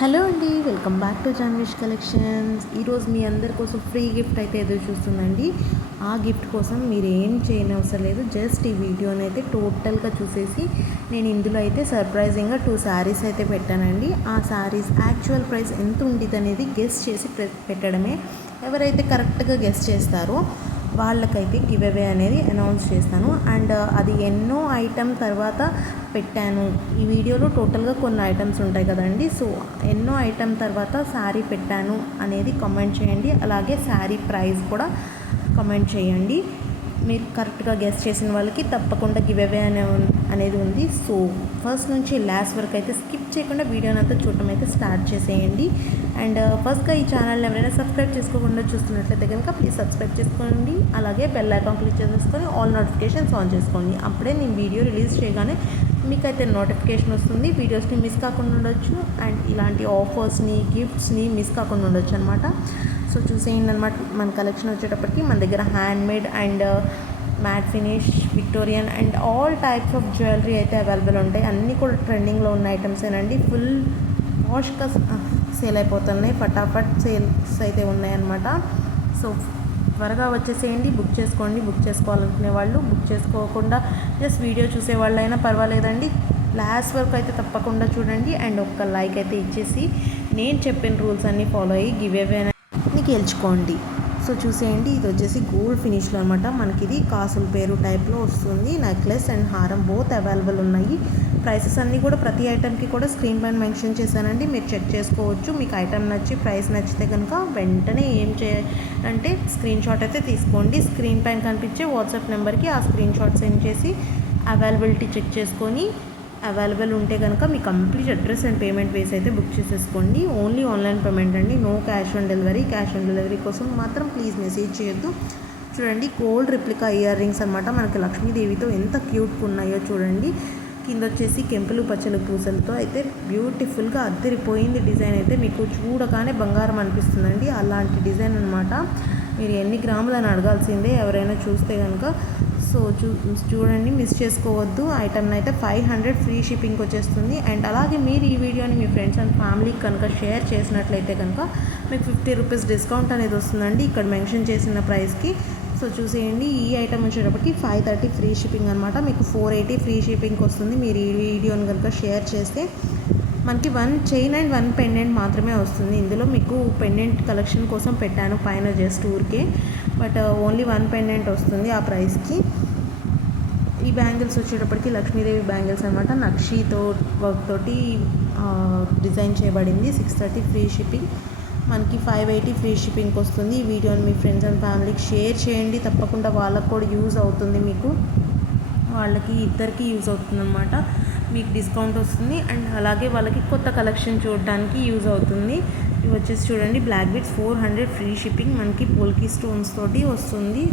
Hello అండి, welcome back to జాన్విష్ collections. ఈరోజు మీ అందరి కోసం ఫ్రీ గిఫ్ట్ అయితే ఎదురు చూస్తుందండి. ఆ గిఫ్ట్ కోసం మీరు ఏం చేయనవసరం లేదు. జస్ట్ ఈ వీడియోని అయితే టోటల్గా చూసేసి నేను ఇందులో అయితే సర్ప్రైజింగ్గా 2 శారీస్ అయితే పెట్టానండి. ఆ శారీస్ యాక్చువల్ ప్రైస్ ఎంత ఉంటుంది అనేది గెస్ చేసి పెట్టడమే. ఎవరైతే కరెక్ట్గా గెస్ చేస్తారో వాళ్ళకైతే గివ్ అవే అనేది అనౌన్స్ చేస్తాను. అండ్ అది ఎన్నో ఐటమ్ తర్వాత పెట్టాను. ఈ వీడియోలో టోటల్గా కొన్ని ఐటమ్స్ ఉంటాయి కదండి. సో ఎన్నో ఐటమ్ తర్వాత శారీ పెట్టాను అనేది కామెంట్ చేయండి. అలాగే శారీ ప్రైస్ కూడా కామెంట్ చేయండి. మీరు కరెక్ట్గా గెస్ చేసిన వాళ్ళకి తప్పకుండా గివ్ అవే అనేది ఉంది. సో ఫస్ట్ నుంచి లాస్ట్ వరకు అయితే స్కిప్ చేయకుండా వీడియోని అంతా చూడటం అయితే స్టార్ట్ చేసేయండి. అండ్ ఫస్ట్గా ఈ ఛానల్ని ఎవరైనా సబ్స్క్రైబ్ చేసుకోకుండా చూస్తున్నట్లయితే కనుక ప్లీజ్ సబ్స్క్రైబ్ చేసుకోండి. అలాగే బెల్ ఐకాన్ క్లిక్ చేసేసుకొని ఆల్ నోటిఫికేషన్స్ ఆన్ చేసుకోండి. అప్పుడే నేను వీడియో రిలీజ్ చేయగానే మీకైతే నోటిఫికేషన్ వస్తుంది. వీడియోస్ని మిస్ కాకుండా ఉండొచ్చు అండ్ ఇలాంటి ఆఫర్స్ని గిఫ్ట్స్ని మిస్ కాకుండా ఉండొచ్చు అనమాట. సో చూసేయండి అనమాట. మన కలెక్షన్ వచ్చేటప్పటికి మన దగ్గర handmade and matte finish, Victorian and all types of jewellery అయితే అవైలబుల్ ఉంటాయి. అన్నీ కూడా ట్రెండింగ్లో ఉన్న ఐటమ్సేనండి. ఫుల్ వాష్గా సేల్ అయిపోతున్నాయి. ఫటాఫట్ సేల్స్ అయితే ఉన్నాయన్నమాట. సో త్వరగా వచ్చేసేయండి, బుక్ చేసుకోండి. బుక్ చేసుకోవాలనుకునే వాళ్ళు, బుక్ చేసుకోకుండా జస్ట్ వీడియో చూసే వాళ్ళైనా పర్వాలేదండి. లాస్ట్ వరకు అయితే తప్పకుండా చూడండి అండ్ ఒక్క లైక్ అయితే ఇచ్చేసి నేను చెప్పిన రూల్స్ అన్నీ ఫాలో అయ్యి గివ్ అవే గెలుచుకోండి. సో చూసేయండి, ఇది వచ్చేసి గోల్డ్ ఫినిష్లో అనమాట. మనకి ఇది కాసుల పేరు టైప్లో వస్తుంది. నెక్లెస్ అండ్ హారం బోత్ అవైలబుల్ ఉన్నాయి. ప్రైసెస్ అన్నీ కూడా ప్రతి ఐటమ్కి కూడా స్క్రీన్ పైన మెన్షన్ చేశానండి. మీరు చెక్ చేసుకోవచ్చు. మీకు ఐటమ్ నచ్చి ప్రైస్ నచ్చితే కనుక వెంటనే ఏం చేయాలంటే స్క్రీన్ షాట్ అయితే తీసుకోండి. స్క్రీన్ పైన కనిపించే వాట్సాప్ నెంబర్కి ఆ స్క్రీన్ షాట్ సెండ్ చేసి అవైలబిలిటీ చెక్ చేసుకొని అవైలబుల్ ఉంటే కనుక మీ కంప్లీట్ అడ్రస్ అండ్ పేమెంట్ వేసి అయితే బుక్ చేసేసుకోండి. ఓన్లీ ఆన్లైన్ పేమెంట్ అండి, no cash on delivery. Cash on delivery కోసం మాత్రం ప్లీజ్ మెసేజ్ చేయొద్దు. చూడండి, గోల్డ్ రిప్లికా ఇయర్ రింగ్స్ అనమాట. మనకి లక్ష్మీదేవితో ఎంత క్యూట్గా ఉన్నాయో చూడండి. కింద వచ్చేసి కెంపులు పచ్చలు పూసలతో అయితే బ్యూటిఫుల్గా అద్దరిపోయింది. డిజైన్ అయితే మీకు చూడగానే బంగారం అనిపిస్తుందండి. అలాంటి డిజైన్ అనమాట. మీరు ఎన్ని గ్రాములు అని అడగాల్సిందే ఎవరైనా చూస్తే కనుక. సో చూడండి, మిస్ చేసుకోవద్దు. ఐటమ్ని అయితే 500 ఫ్రీ షిప్పింగ్కి వచ్చేస్తుంది. అండ్ అలాగే మీరు ఈ వీడియోని మీ ఫ్రెండ్స్ అండ్ ఫ్యామిలీకి కనుక షేర్ చేసినట్లయితే కనుక మీకు 50 రూపీస్ డిస్కౌంట్ అనేది వస్తుందండి ఇక్కడ మెన్షన్ చేసిన ప్రైస్కి. సో చూసేయండి, ఈ ఐటమ్ వచ్చేటప్పటికి 530 ఫ్రీ షిప్పింగ్ అనమాట. మీకు 480 ఫ్రీ షిప్పింగ్కి వస్తుంది మీరు ఈ వీడియోని కనుక షేర్ చేస్తే. మనకి 1 చైన్ అండ్ 1 పెండెంట్ మాత్రమే వస్తుంది. ఇందులో మీకు పెండెంట్ కలెక్షన్ కోసం పెట్టాను పైన జస్ట్ ఊరికే. బట్ ఓన్లీ 1 పెండెంట్ వస్తుంది ఆ ప్రైస్కి. ఈ బ్యాంగిల్స్ వచ్చేటప్పటికి లక్ష్మీదేవి బ్యాంగిల్స్ అనమాట. నక్షీతో వర్క్ తోటి డిజైన్ చేయబడింది. 630 ఫ్రీ షిప్పింగ్. మనకి 580 ఫ్రీ షిప్పింగ్కి వస్తుంది. ఈ వీడియోని మీ ఫ్రెండ్స్ అండ్ ఫ్యామిలీకి షేర్ చేయండి. తప్పకుండా వాళ్ళకు కూడా యూజ్ అవుతుంది. మీకు వాళ్ళకి ఇద్దరికి యూజ్ అవుతుంది అనమాట. మీకు డిస్కౌంట్ వస్తుంది అండ్ అలాగే వాళ్ళకి కొత్త కలెక్షన్ చూడడానికి యూజ్ అవుతుంది. ఇవి వచ్చేసి చూడండి, బ్లాక్ బీడ్స్ 400 ఫ్రీ షిప్పింగ్. మనకి పోల్కీ స్టోన్స్ తోటి వస్తుంది.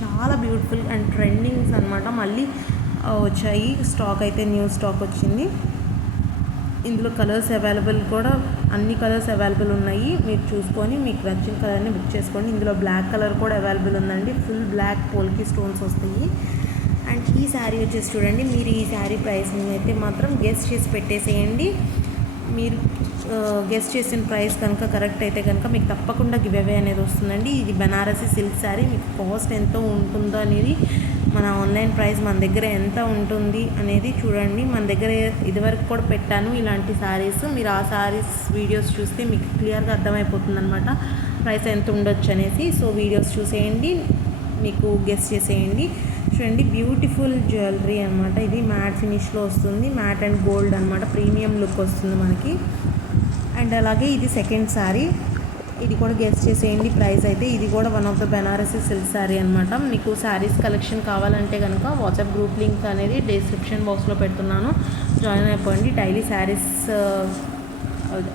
చాలా బ్యూటిఫుల్ అండ్ ట్రెండింగ్స్ అనమాట. మళ్ళీ వచ్చాయి స్టాక్, అయితే న్యూ స్టాక్ వచ్చింది. ఇందులో కలర్స్ అవైలబుల్ కూడా, అన్ని కలర్స్ అవైలబుల్ ఉన్నాయి. మీరు చూసుకొని మీకు నచ్చిన కలర్ని బుక్ చేసుకోండి. ఇందులో బ్లాక్ కలర్ కూడా అవైలబుల్ ఉందండి. ఫుల్ బ్లాక్ పోల్కీ స్టోన్స్ వస్తాయి. అండ్ ఈ శారీ వచ్చేసి చూడండి, మీరు ఈ శారీ ప్రైస్ని అయితే మాత్రం గెస్ చేసి పెట్టేసేయండి. మీరు గెస్ చేసిన ప్రైస్ కనుక కరెక్ట్ అయితే కనుక మీకు తప్పకుండా గివ్ అవే అనేది వస్తుందండి. ఇది బనారసి సిల్క్ శారీ. మీకు కాస్ట్ ఎంతో ఉంటుందో అనేది, మన ఆన్లైన్ ప్రైస్ మన దగ్గర ఎంత ఉంటుంది అనేది చూడండి. మన దగ్గర ఇదివరకు కూడా పెట్టాను ఇలాంటి శారీస్. మీరు ఆ శారీస్ వీడియోస్ చూస్తే మీకు క్లియర్గా అర్థమైపోతుంది అనమాట ప్రైస్ ఎంత ఉండొచ్చు అనేసి. సో వీడియోస్ చూసేయండి, మీకు గెస్ చేసేయండి. చూడండి, బ్యూటిఫుల్ జ్యువెలరీ అనమాట. ఇది మ్యాట్ ఫినిష్లో వస్తుంది. మ్యాట్ అండ్ గోల్డ్ అనమాట. ప్రీమియం లుక్ వస్తుంది మనకి. అండ్ అలాగే ఇది సెకండ్ శారీ. ఇది కూడా గెస్ చేసేయండి ప్రైస్ అయితే. ఇది కూడా one of the Banarasi silk sari అనమాట. మీకు శారీస్ కలెక్షన్ కావాలంటే కనుక వాట్సాప్ గ్రూప్ లింక్ అనేది డిస్క్రిప్షన్ బాక్స్లో పెడుతున్నాను, జాయిన్ అయిపోండి. డైలీ శారీస్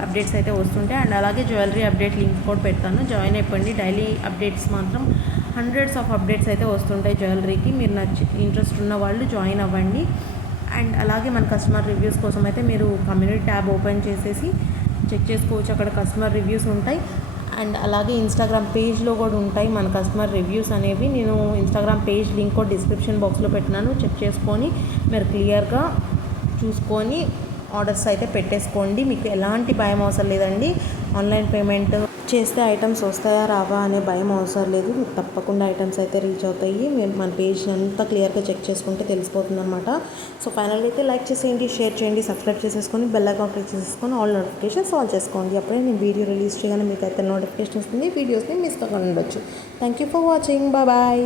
అప్డేట్స్ అయితే వస్తుంటాయి. అండ్ అలాగే జ్యువెలరీ అప్డేట్ లింక్ కూడా పెడతాను, జాయిన్ అయిపోండి. డైలీ అప్డేట్స్ మాత్రం హండ్రెడ్స్ ఆఫ్ అప్డేట్స్ అయితే వస్తుంటాయి జ్యువెలరీకి. మీరు ఇంట్రెస్ట్ ఉన్న వాళ్ళు జాయిన్ అవ్వండి. అండ్ అలాగే మన కస్టమర్ రివ్యూస్ కోసం అయితే మీరు కమ్యూనిటీ ట్యాబ్ ఓపెన్ చేసేసి చెక్ చేసుకోవచ్చు. అక్కడ కస్టమర్ రివ్యూస్ ఉంటాయి. అండ్ అలాగే ఇన్స్టాగ్రామ్ పేజ్లో కూడా ఉంటాయి మన కస్టమర్ రివ్యూస్ అనేవి. నేను ఇన్స్టాగ్రామ్ పేజ్ లింక్ కూడా డిస్క్రిప్షన్ బాక్స్లో పెట్టినాను, చెక్ చేసుకొని మీరు క్లియర్గా చూసుకొని ఆర్డర్స్ అయితే పెట్టేసుకోండి. మీకు ఎలాంటి భయం అవసరం లేదండి. ఆన్లైన్ పేమెంట్ చేస్తే ఐటమ్స్ వస్తాయా రావా అనే భయం అవసరం లేదు. మీకు తప్పకుండా ఐటమ్స్ అయితే రీచ్ అవుతాయి. మేము మన పేజ్ అంతా క్లియర్గా చెక్ చేసుకుంటే తెలిసిపోతుంది అనమాట. సో ఫైనల్గా అయితే లైక్ చేసేయండి, షేర్ చేయండి, సబ్స్క్రైబ్ చేసేసుకొని బెల్ ఐకాన్ క్లిక్ చేసేసుకొని ఆల్ నోటిఫికేషన్స్ ఆన్ చేసుకోండి. అప్పుడే నేను వీడియో రిలీజ్ చేయగానే మీకు అయితే నోటిఫికేషన్ వస్తుంది. వీడియోస్ని మిస్ కాకుండా ఉండొచ్చు. Thank you for watching. Bye.